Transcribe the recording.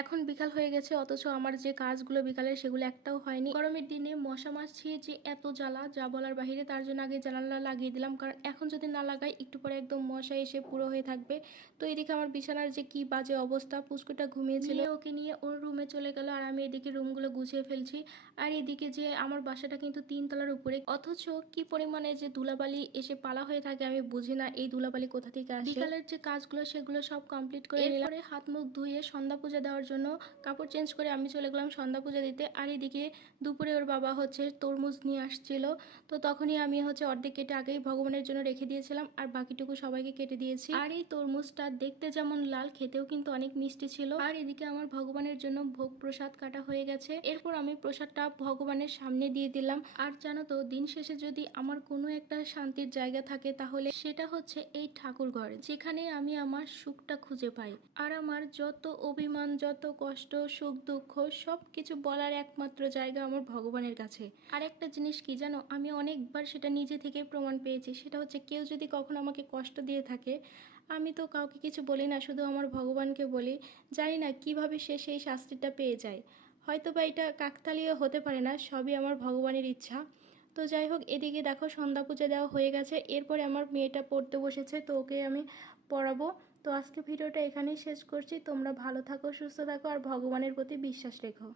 এখন বিকাল হয়ে গেছে, অথচ আমার যে কাজগুলো বিকালের সেগুলো একটাও হয়নি। গরমের দিনে মশা মাছি যে এত জ্বালা, যা বলার বাহিরে। তার জন্য আগে জানালা লাগিয়ে দিলাম, কারণ এখন যদি না লাগাই একটু পরে একদম মশা এসে পুরো হয়ে থাকবে। তো এদিকে আমার বিছানার যে কি বাজে অবস্থা, পুচকুটা ঘুমিয়েছিল, ওকে নিয়ে ওর রুমে চলে গেল, আর আমি এদিকে রুমগুলো গুছিয়ে ফেলছি। আর এদিকে যে আমার বাসাটা কিন্তু 3 তলার উপরে, অথচ কি পরিমাণে যে ধুলাবালি এসে পালা হয়ে থাকে আমি বুঝি না এই ধুলাবালি কোথা থেকে আসে। বিকালের যে কাজগুলো সেগুলো সব কমপ্লিট করে নিলাম, এরপরে হাত মুখ ধুয়ে সন্ধ্যা পূজা দেওয়ার জন্য কাপড় চেঞ্জ করে আমি চলে গেলাম সন্ধ্যা পূজা দিতে। আর এদিকে দুপুরে ওর বাবা তরমুজ নিয়ে আসছিল, তো তখনই আমি অর্ধেক কেটে আগেই ভগবানের জন্য রেখে দিয়েছিলাম, আর বাকিটুকু সবাইকে কেটে দিয়েছি। আর এই তরমুজটা দেখতে যেমন লাল, খেতেও কিন্তু অনেক মিষ্টি ছিল। আর এদিকে আমার ভগবানের জন্য ভোগ প্রসাদ কাটা হয়ে গেছে, এরপর আমি প্রসাদটা ভগবানের সামনে দিয়ে দিলাম। আর জানো তো, দিন শেষে যদি আমার কোনো একটা শান্তির জায়গা থাকে তাহলে সেটা হচ্ছে এই ঠাকুর ঘর, যেখানে আমি আমার সুখটা খুঁজে পাই। আর আমার যত অভিমান, যত কষ্ট, সুখ দুঃখ সব কিছু বলার একমাত্র জায়গা আমার ভগবানের কাছে। আর একটা জিনিস কি জানো, আমি অনেকবার সেটা নিজে থেকে প্রমাণ পেয়েছি, সেটা হচ্ছে কেউ যদি কখনো আমাকে কষ্ট দিয়ে থাকে, আমি তো কাউকে কিছু বলি না, শুধু আমার ভগবানকে বলি। জানি না কিভাবে সে সেই শাস্তিটা পেয়ে যায়, হয়তো বা এটা কাকতালীয় হতে পারে না, সবই আমার ভগবানের ইচ্ছা। তো যাই হোক, এদিকে দেখো সন্ধ্যা পূজা দেওয়া হয়ে গেছে, এরপরে আমার মেয়েটা পড়তে বসেছে, তো ওকে আমি পড়াবো। তো আজকে ভিডিওটা এখানেই শেষ করছি। তোমরা ভালো থাকো, সুস্থ থাকো, আর ভগবানের প্রতি বিশ্বাস রেখো।